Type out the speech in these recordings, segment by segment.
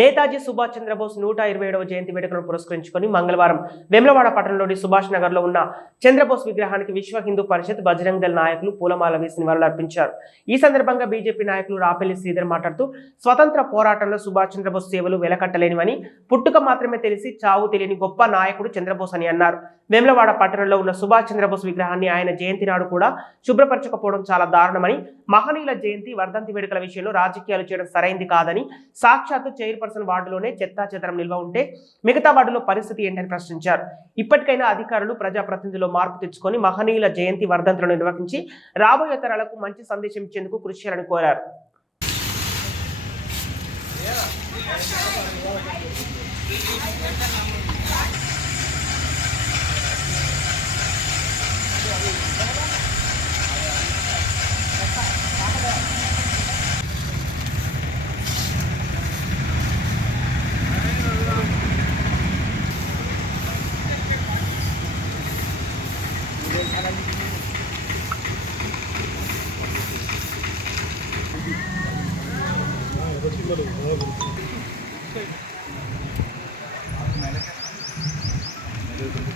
నేతాజీ సుభాష్ చంద్రబోస్ 127వ జయంతి వేడుకలను పురస్కరించుకొని మంగళవారం వేములవాడ పట్టణంలోని సుభాష్ నగర్లో ఉన్న చంద్రబోస్ విగ్రహానికి విశ్వ హిందూ పరిషత్ బజరంగ్ దళ్ నాయకులు పూలమాల వేసి నివాళులర్పించారు. ఈ సందర్భంగా బీజేపీ నాయకులు రాపెల్లి శ్రీధర్ మాట్లాడుతూ స్వతంత్ర పోరాటంలో సుభాష్ చంద్రబోస్ సేవలు వెలకట్టలేనివని, పుట్టుక మాత్రమే తెలిసి చావు తెలియని గొప్ప నాయకుడు చంద్రబోస్ అని అన్నారు. వేములవాడ పట్టణంలో ఉన్న సుభాష్ చంద్రబోస్ విగ్రహాన్ని ఆయన జయంతి నాడు కూడా శుభ్రపరచకపోవడం చాలా దారుణమని, మహనీయుల జయంతి వర్ధంతి వేడుకల విషయంలో రాజకీయాలు చేయడం సరైంది కాదని, సాక్షాత్తు చైర్పర్సన్ వార్డులోనే చెత్తా చెదరం నిల్వ ఉంటే మిగతా వార్డులో పరిస్థితి ఏంటని ప్రశ్నించారు. ఇప్పటికైనా అధికారులు ప్రజాప్రతినిధుల్లో మార్పు తెచ్చుకొని మహనీయుల జయంతి వర్ధంతులను నిర్వహించి రాబోయే తరాలకు మంచి సందేశం ఇచ్చేందుకు కృషి చేయాలని కోరారు.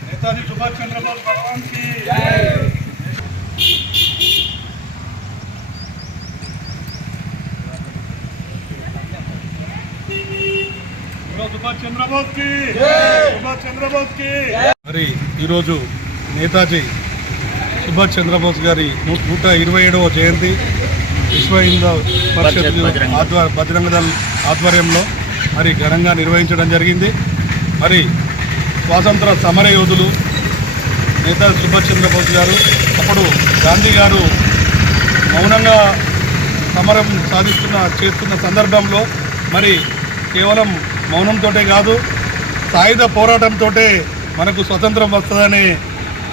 नेताजी सुभाष चंद्र बोस भगवान की जय। सुभाष चंद्र बोस की जय। सुभाष चंद्र बोस की మరి ఈరోజు నేతాజీ సుభాష్ చంద్రబోస్ గారి 127వ జయంతి విశ్వ హిందూ పరిషత్ బజరంగ దళ్ ఆధ్వర్యంలో మరి ఘనంగా నిర్వహించడం జరిగింది. మరి స్వాతంత్ర సమర యోధులు నేతాజీ సుభాష్ చంద్రబోస్ గారు అప్పుడు గాంధీ గారు మౌనంగా సమరం చేస్తున్న సందర్భంలో మరి కేవలం మౌనంతో కాదు, సాయుధ పోరాటంతో మనకు స్వతంత్రం వస్తుందనే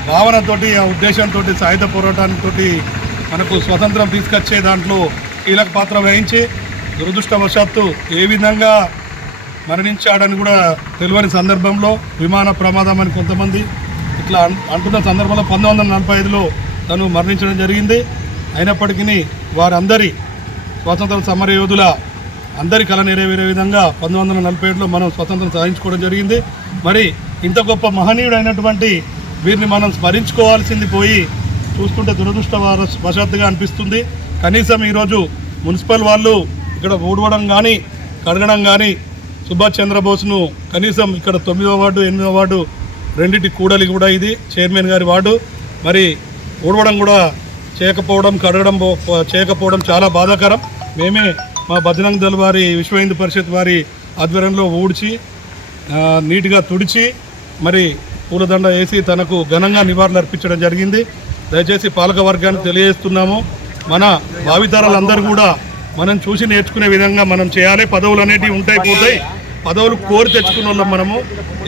భావనతోటి, ఆ ఉద్దేశంతో సాయుధ పోరాటంతో మనకు స్వతంత్రం తీసుకొచ్చే దాంట్లో కీలక పాత్ర వహించి దురదృష్టవశాత్తు ఏ విధంగా మరణించాడని కూడా తెలియని సందర్భంలో విమాన ప్రమాదం అని కొంతమంది ఇట్లా అంటున్న సందర్భంలో 1945లో తను మరణించడం జరిగింది. అయినప్పటికీ వారందరి స్వాతంత్ర సమర యోధుల అందరి కళ నెరవేరే విధంగా 1947లో మనం స్వతంత్రం సాధించుకోవడం జరిగింది. మరి ఇంత గొప్ప మహనీయుడు అయినటువంటి వీరిని మనం స్మరించుకోవాల్సింది పోయి చూస్తుంటే దురదృష్టవశాత్తుగా అనిపిస్తుంది. కనీసం ఈరోజు మున్సిపల్ వాళ్ళు ఇక్కడ ఊడవడం కానీ కడగడం కానీ సుభాష్ చంద్రబోస్ను కనీసం ఇక్కడ 9వ వార్డు 8వ వార్డు రెండింటి కూడలి కూడా ఇది చైర్మన్ గారి వార్డు, మరి ఊడవడం కూడా చేయకపోవడం, కడగడం చేయకపోవడం చాలా బాధాకరం. మేమే మా బజరంగ్ దళ్ వారి విశ్వ హిందూ పరిషత్ వారి ఆధ్వర్యంలో ఊడ్చి నీట్గా తుడిచి మరి పూలదండ వేసి తనకు ఘనంగా నివాళులు అర్పించడం జరిగింది. దయచేసి పాలక వర్గానికి తెలియజేస్తున్నాము, మన భావితరాలందరూ కూడా మనం చూసి నేర్చుకునే విధంగా మనం చేయాలి. పదవులు అనేటివి ఉంటాయి పోతాయి, పదవులు కోరి తెచ్చుకున్న వాళ్ళం మనము,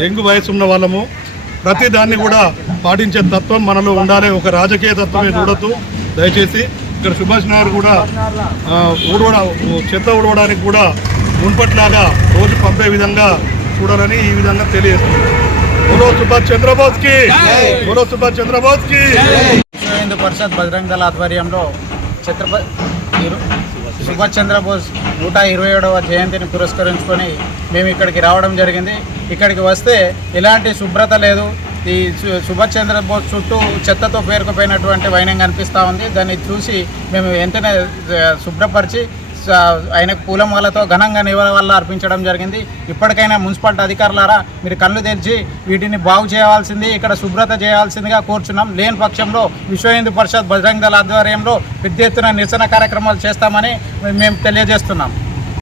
యంగ్ వయసు ఉన్న వాళ్ళము. ప్రతి దాన్ని కూడా పాటించే తత్వం మనలో ఉండాలి, ఒక రాజకీయ తత్వమే చూడొద్దు. దయచేసి ఇక్కడ సుభాష్ నగర్ కూడా చెత్త ఊడవడానికి కూడా మున్పట్లాగా రోజు పంపే విధంగా చూడాలని ఈ విధంగా తెలియజేస్తుంది. బోలో సుభాష్ చంద్రబోస్ కి, బోలో సుభాష్ చంద్రబోస్ కి. విశ్వ హిందూ పరిషత్ బజరంగ దళ ఆధ్వర్యంలో సుభాష్ చంద్రబోస్ 127వ జయంతిని పురస్కరించుకొని మేము ఇక్కడికి రావడం జరిగింది. ఇక్కడికి వస్తే ఎలాంటి శుభ్రత లేదు. ఈ సుభాష్ చంద్రబోస్ చుట్టూ చెత్తతో పేరుకుపోయినటువంటి వైనం కనిపిస్తూ ఉంది. దాన్ని చూసి మేము వెంటనే శుభ్రపరిచి ఆయనకు పూలమాలతో ఘనంగా నివాళులు అర్పించడం జరిగింది. ఇప్పటికైనా మున్సిపాలిటీ అధికారులారా మీరు కళ్ళు తెరిచి వీటిని బాగు చేయాల్సింది, ఇక్కడ శుభ్రత చేయాల్సిందిగా కోరుచున్నాం. లేని పక్షంలో విశ్వ హిందూ పరిషత్ బజరంగ దళ ఆధ్వర్యంలో పెద్ద ఎత్తున నిరసన కార్యక్రమాలు చేస్తామని మేము తెలియజేస్తున్నాం.